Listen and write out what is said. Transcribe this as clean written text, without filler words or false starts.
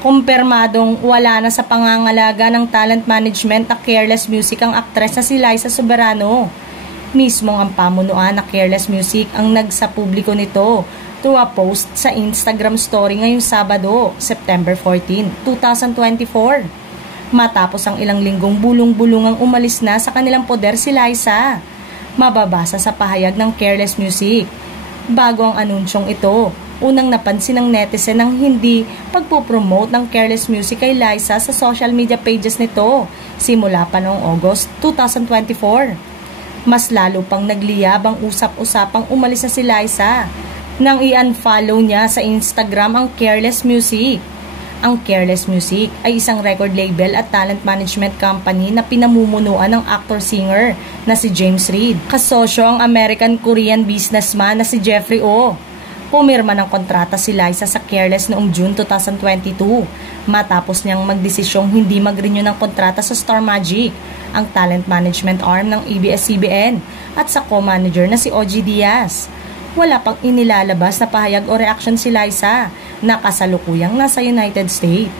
Kumpirmadong wala na sa pangangalaga ng talent management na Careless Music ang aktres na si Liza Soberano. Mismong ang pamunuan na Careless Music ang nagsapubliko nito through a post sa Instagram story ngayong Sabado, September 14, 2024. Matapos ang ilang linggong bulong-bulungang umalis na sa kanilang poder si Liza. Mababasa sa pahayag ng Careless Music. Bago ang anunsyong ito, unang napansin ng netizen ang hindi pagpopromote ng Careless Music kay Liza sa social media pages nito simula pa noong August 2024. Mas lalo pang nagliyab ang usap-usapang umalis na si Liza nang i-unfollow niya sa Instagram ang Careless Music. Ang Careless Music ay isang record label at talent management company na pinamumunuan ng actor-singer na si James Reid. Kasosyo ang American-Korean businessman na si Jeffrey Oh. Pumirma ng kontrata si Liza sa Careless noong June 2022 matapos niyang magdesisyong hindi mag-renew ng kontrata sa Star Magic, ang talent management arm ng ABS-CBN, at sa co-manager na si OG Diaz. Wala pang inilalabas na pahayag o reaksyon si Liza na kasalukuyang nasa United States.